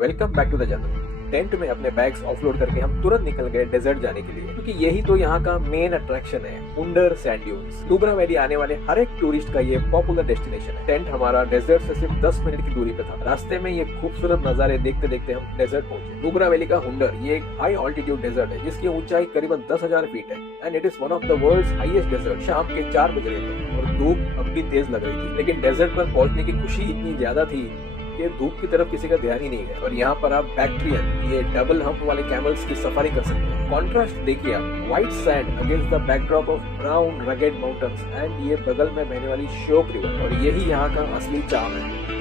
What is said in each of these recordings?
Welcome back to the jungle. Tent में अपने bags offload करके हम तुरंत निकल गए डेजर्ट जाने के लिए, क्योंकि यही तो यहाँ का मेन अट्रैक्शन है, under sand dunes. Nubra valley आने वाले हर एक टूरिस्ट का ये पॉपुलर डेस्टिनेशन है। टेंट हमारा डेजर्ट से सिर्फ 10 मिनट की दूरी पे था। रास्ते में ये खूबसूरत नजारे देखते देखते हम डेजर्ट पहुंचे। नुब्रा वैली का हुंडर ये एक हाई ऑल्टीट्यूड डेजर्ट है, जिसकी ऊंचाई करीबन 10,000 फीट है and it is one of the world's highest desert. शाम के 4 बज रहे थे और धूप अब भी तेज लग रही थी, लेकिन डेजर्ट पर पहुंचने की खुशी इतनी ज्यादा थी कि धूप की तरफ किसी का ध्यान ही नहीं गया। और यहाँ पर आप बैक्ट्रियन ये डबल हम्प वाले कैमल्स की सफारी कर सकते हैं। कॉन्ट्रास्ट देखिए आप, white sand against the backdrop of brown rugged mountains and ये बगल में बहने वाली शोक रिवर, और यही यहाँ का असली चार्म है।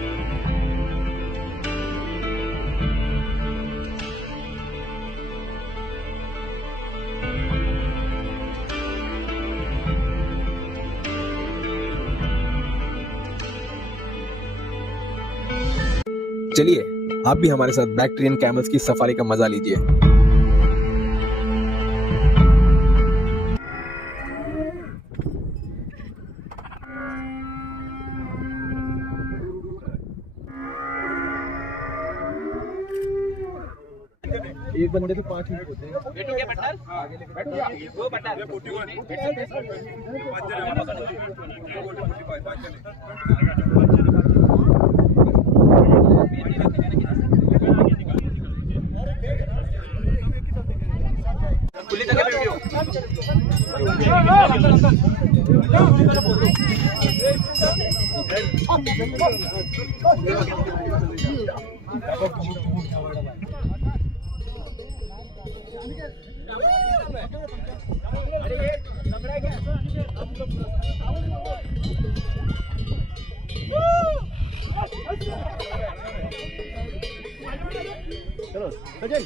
चलिए आप भी हमारे साथ बैक्ट्रियन कैमल्स की सफारी का मजा लीजिए। एक बंदे पे 5 मिनट होते हैं। बैठोगे बटर? आगे लेके बैठोगे। वो बटर। खुली जगह पे वीडियो। चलो सजन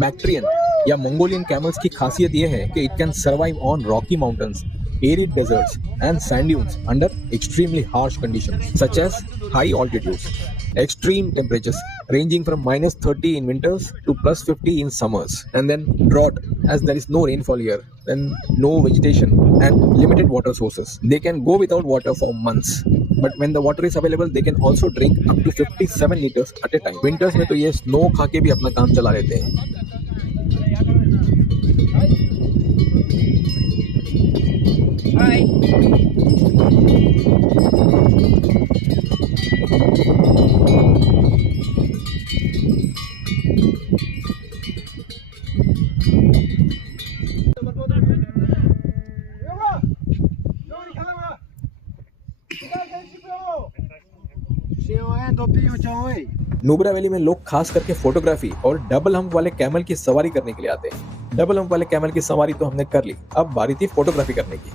बैक्ट्रियन या मंगोलियन कैमल्स की खासियत यह है कि it can survive on Rocky mountains, arid deserts and sand dunes under extremely harsh conditions such as high altitudes, extreme temperatures ranging from -30 in winters to +50 in summers, and then drought as there is no rainfall here and no vegetation and limited water sources. They can go without water for months, but when the water is available they can also drink up to 57 liters at a time. Winters में तो ये snow खा के भी अपना काम चला लेते हैं। Hi. नुब्रा वैली में लोग खास करके फोटोग्राफी और डबल हम्प वाले कैमल की सवारी करने के लिए आते हैं। डबल हम्प वाले कैमल की सवारी तो हमने कर ली, अब बारी थी फोटोग्राफी करने की।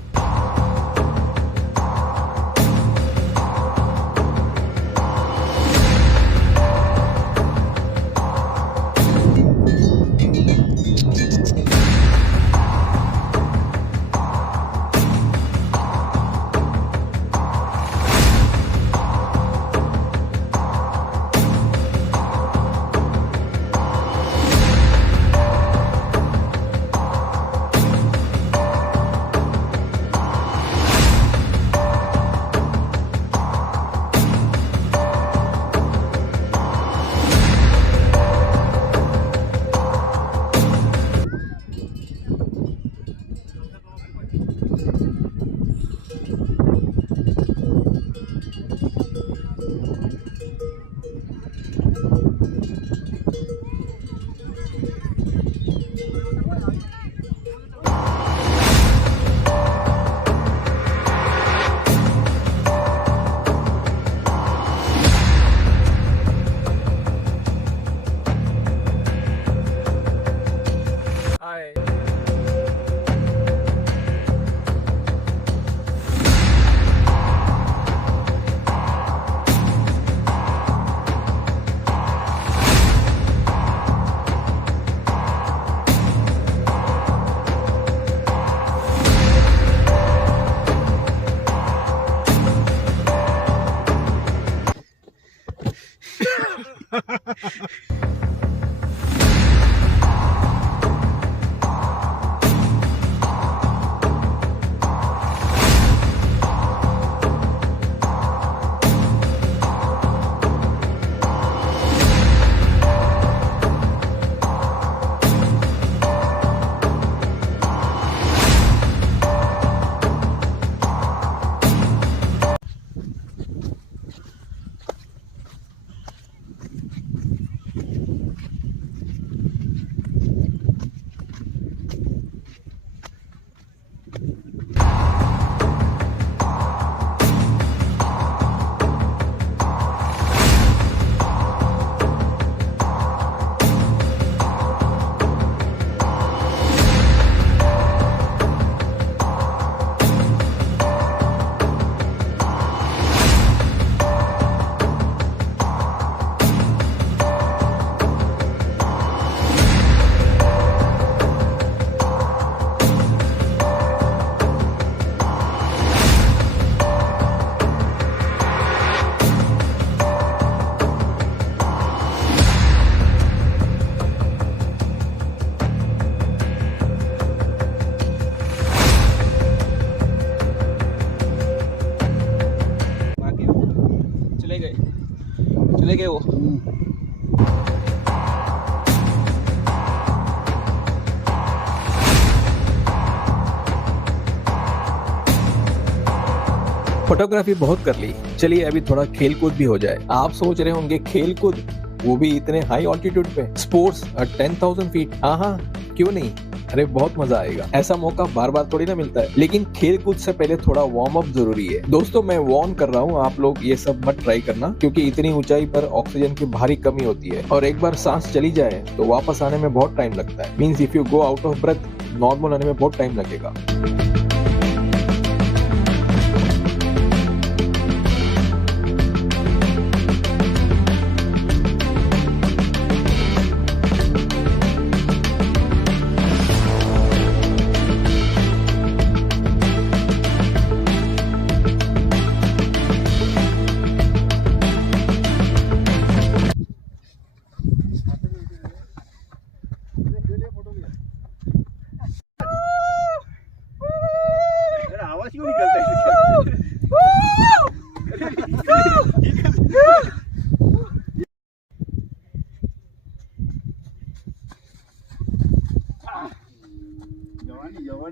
फोटोग्राफी बहुत कर ली, चलिए अभी थोड़ा खेल कूद भी हो जाए। आप सोच रहे होंगे खेल कूद, वो भी इतने हाई ऑल्टीट्यूड पे, स्पोर्ट्स 10,000 फीट। हाँ, क्यों नहीं, अरे बहुत मजा आएगा। ऐसा मौका बार बार थोड़ी ना मिलता है। लेकिन खेल कूद से पहले थोड़ा वार्म अप जरूरी है। दोस्तों मैं वार्न कर रहा हूँ, आप लोग ये सब मत ट्राई करना, क्योंकि इतनी ऊंचाई पर ऑक्सीजन की भारी कमी होती है और एक बार सांस चली जाए तो वापस आने में बहुत टाइम लगता है। Means if you go out of breath, normal आने में बहुत टाइम लगेगा।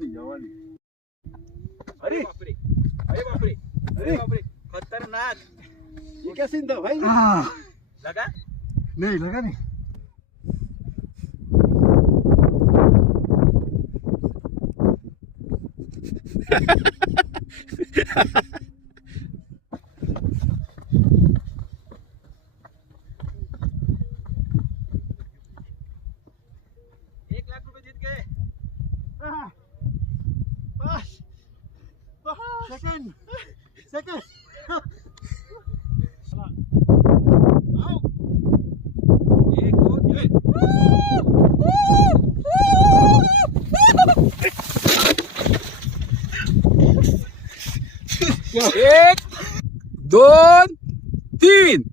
जवानी। अरे बाप रे, अरे बाप रे, अरे बाप रे, खतरनाक। ये क्या सीन था भाई? लगा? नहीं लगा नहीं। ₹1,00,000 जीत गए। सेकंड एक, दो, तीन। एक, दो, तीन।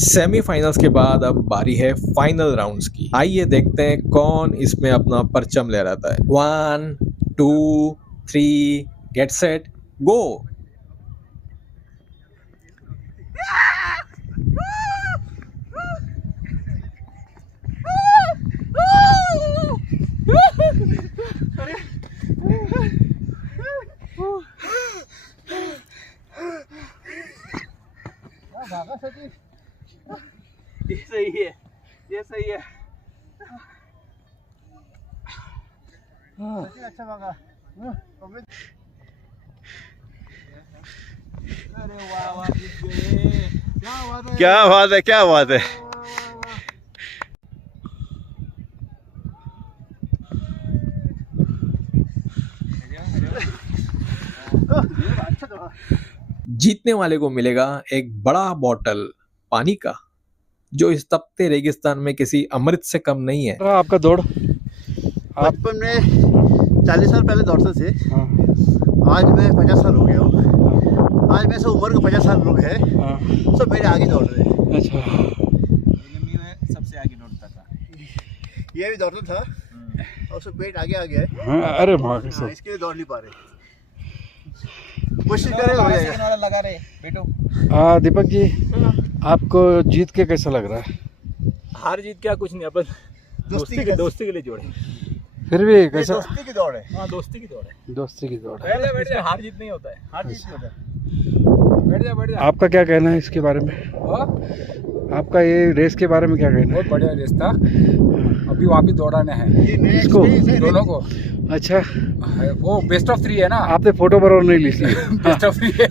सेमीफाइनल्स के बाद अब बारी है फाइनल राउंड्स की। आइए देखते हैं कौन इसमें अपना परचम ले रहता है। 1, 2, 3, गेट सेट, गो। ये सही है, ये सही है। अच्छा भागा। अरे वाह वाह, जीत गए। क्या बात है, क्या बात है। जीतने वाले को मिलेगा एक बड़ा बॉटल पानी का, जो इस तपते रेगिस्तान में किसी अमृत से कम नहीं है। आपका दौड़ बचपन में 40 साल पहले दौड़ते थे। आज मैं 50 साल हो गया हूँ। आज मैं सब उम्र के 50 साल लोग हैं, सब मेरे आगे दौड़ रहे हैं। अच्छा, सबसे आगे दौड़ता था। ये भी दौड़ता था और सब पेट आगे आ गया है। हाँ, अरे वाह इसके लिए दौड़ नहीं पा रहे। कोशिश करें हो जाएगा। लगा रहे बेटो। हाँ दीपक जी, आपको जीत के कैसा लग रहा है? हार जीत क्या, कुछ नहीं, अपन दोस्ती के लिए जोड़े। फिर भी कैसा? दोस्ती की दौड़ है। हाँ, दोस्ती की दौड़ है। दोस्ती की दौड़। बैठ जा, हार जीत नहीं होता है। हार जीत नहीं होता है। बैठ जा। आपका क्या कहना है इसके बारे में? आपका ये रेस के बारे में क्या कहना है? बहुत बढ़िया रेस था। अभी वापिस दौड़ाना है किसको? दोनों को। अच्छा, वो बेस्ट ऑफ 3 है ना। आपने फोटो बराबर नहीं ली थी? बेस्ट ऑफ 3 है।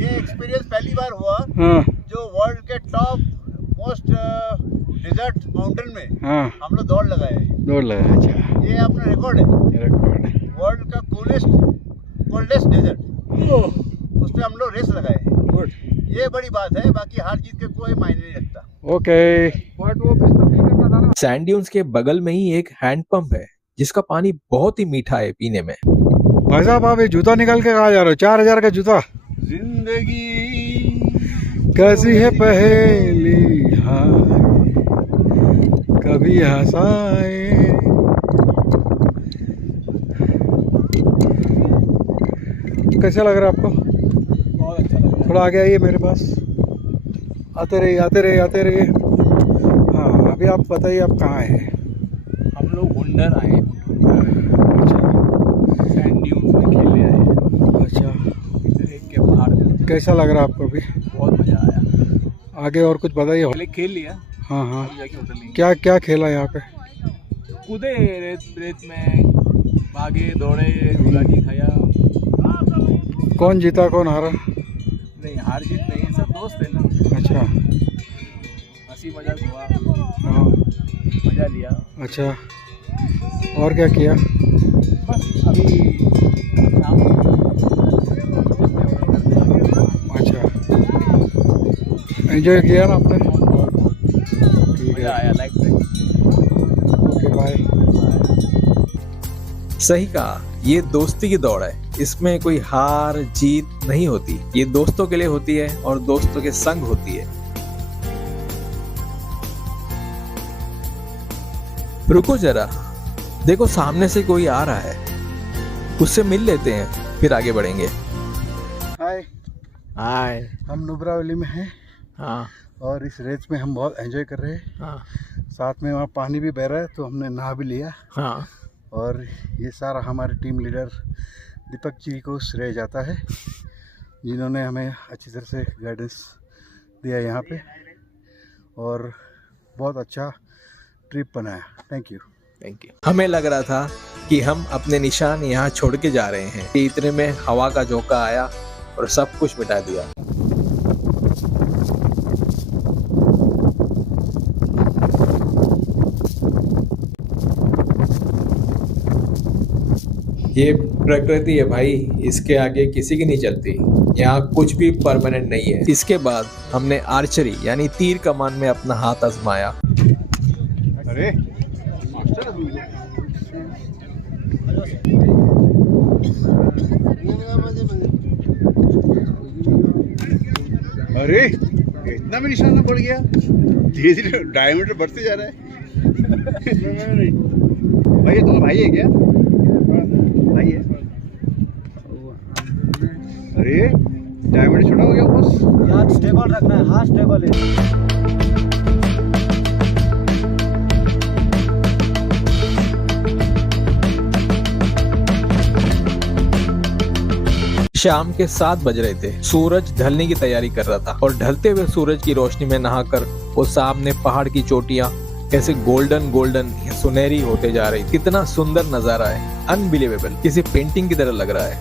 ये एक्सपीरियंस पहली बार हुआ हाँ जो वर्ल्ड के टॉप मोस्ट डिजर्ट माउंटेन में हाँ, हम लोग दौड़ लगाए। दौड़ लगा। अच्छा, ये अपना रिकॉर्ड है, रिकॉर्ड है। वर्ल्ड का कोल्डेस्ट डेजर्ट, उस पे हम लोग रेस लगाए। गुड। ये बड़ी बात है, बाकी हार जीत के कोई मायने नहीं रखता। ओके। बट वो बेस्ट ऑफ 3 करना था ना। सैंड ड्यून्स के बगल में ही एक हैंडपंप है, जिसका पानी बहुत ही मीठा है पीने में। भाई साहब, आप ये जूता निकाल के कहाँ जा रहे हो? 4,000 का जूता। जिंदगी कैसी है पहेली, हाँ कभी हंसाए। कैसा लग रहा है आपको? बहुत अच्छा लग रहा है। थोड़ा आगे आइए मेरे पास। आते रहिए, आते रहिए, आते रहिए। हाँ, अभी आप बताइए आप कहाँ हैं? हम लोग हुंडर आए हैं, अच्छा सैंड ड्यून्स में खेलने आए हैं। अच्छा, देख के पहाड़ में कैसा लग रहा है आपको अभी? बहुत मजा आया। आगे और कुछ बताइए। पहले खेल लिया, हाँ हाँ, अब जाके होटल लेंगे। क्या क्या खेला यहाँ पे? कूदे रेत में, भागे दौड़े, गुलाटी खाया। कौन जीता कौन हारा? नहीं, हार जीत नहीं, सब दोस्त है ना। अच्छा हंसी मजाक हुआ, हाँ, मजा लिया। अच्छा और क्या किया? बस अभी शाम अच्छा, एंजॉय किया ना आपने? ठीक मजा है, आया, लाइक ओके बाय। सही कहा, ये दोस्ती की दौड़ है। इसमें कोई हार जीत नहीं होती। ये दोस्तों के लिए होती है और दोस्तों के संग होती है। रुको जरा, देखो सामने से कोई आ रहा है, उससे मिल लेते हैं, फिर आगे बढ़ेंगे। हाय, हाय। हम नुब्रा वैली में हैं हाँ और इस रेस में हम बहुत एंजॉय कर रहे हैं। हाँ साथ में वहाँ पानी भी बह रहा है तो हमने नहा भी लिया। हाँ। और ये सारा हमारे टीम लीडर दीपक जी को श्रेय जाता है, जिन्होंने हमें अच्छी तरह से गाइडेंस दिया यहाँ पे और बहुत अच्छा ट्रिप बनाया। Thank you. Thank you. हमें लग रहा था कि हम अपने निशान यहाँ छोड़ के जा रहे हैं, इतने में हवा का झोंका आया और सब कुछ मिटा दिया। ये प्रकृति है भाई, इसके आगे किसी की नहीं चलती। यहाँ कुछ भी परमानेंट नहीं है। इसके बाद हमने आर्चरी यानी तीर कमान में अपना हाथ आजमाया। अरे अरे इतना भी निशाना बढ़ गया, धीरे धीरे डायमीटर बढ़ते जा रहा है। भाई ये तुम्हारा भाई है क्या? भाई है। अरे डायमीटर छोटा हो गया बस। यार स्टेबल रखना है, हाँ स्टेबल है। शाम के 7 बज रहे थे। सूरज ढलने की तैयारी कर रहा था और ढलते हुए सूरज की रोशनी में नहाकर वो सामने पहाड़ की चोटियां कैसे गोल्डन गोल्डन सुनहरी होते जा रही। कितना सुंदर नजारा है, अनबिलीवेबल, किसी पेंटिंग की तरह लग रहा है।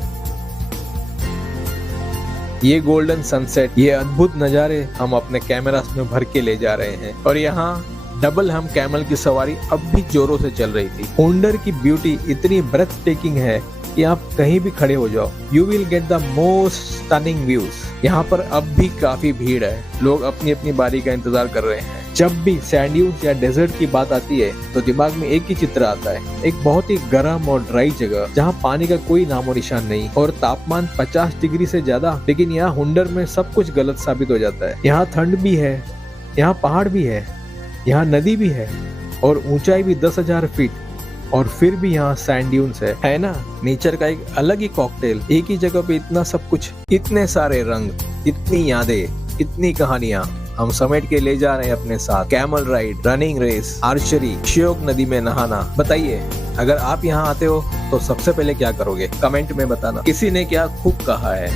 ये गोल्डन सनसेट, ये अद्भुत नजारे हम अपने कैमरास में भर के ले जा रहे हैं। और यहाँ डबल हम कैमल की सवारी अब भी जोरों से चल रही थी। हुंडर की ब्यूटी इतनी ब्रेथ टेकिंग है कि आप कहीं भी खड़े हो जाओ, you will get the most stunning views. यहाँ पर अब भी काफी भीड़ है, लोग अपनी अपनी बारी का इंतजार कर रहे हैं। जब भी सैंड ड्यून्स या डेजर्ट की बात आती है तो दिमाग में एक ही चित्र आता है, एक बहुत ही गर्म और ड्राई जगह जहाँ पानी का कोई नामो निशान नहीं और तापमान 50 डिग्री से ज्यादा। लेकिन यहाँ हुंडर में सब कुछ गलत साबित हो जाता है। यहाँ ठंड भी है, यहाँ पहाड़ भी है, यहाँ नदी भी है और ऊंचाई भी 10,000 फीट, और फिर भी यहाँ सैंड ड्यून्स है ना। नेचर का एक अलग ही कॉकटेल। एक ही जगह पे इतना सब कुछ, इतने सारे रंग, इतनी यादें, इतनी कहानियां हम समेट के ले जा रहे हैं अपने साथ। Camel ride, running race, archery, Shyok नदी में नहाना। बताइए, अगर आप यहाँ आते हो तो सबसे पहले क्या करोगे? कमेंट में बताना। किसी ने क्या खूब कहा है,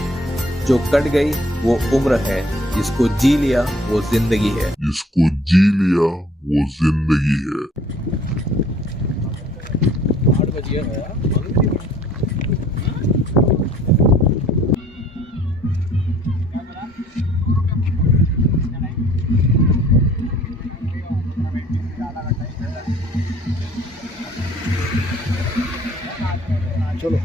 जो कट गई वो उम्र है, जिसको जी लिया वो जिंदगी है। जिसको जी लिया वो जिंदगी है। 8 बज गया। चलो।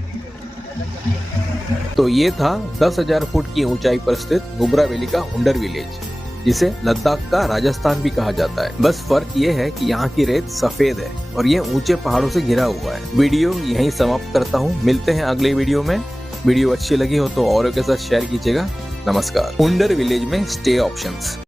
तो ये था 10,000 फुट की ऊंचाई पर स्थित नुब्रा वैली का हुंडर विलेज, जिसे लद्दाख का राजस्थान भी कहा जाता है। बस फर्क ये है कि यहाँ की रेत सफेद है और ये ऊंचे पहाड़ों से घिरा हुआ है। वीडियो यहीं समाप्त करता हूँ, मिलते हैं अगले वीडियो में। वीडियो अच्छी लगी हो तो औरों के साथ शेयर कीजिएगा। नमस्कार। हुंडर विलेज में स्टे ऑप्शंस।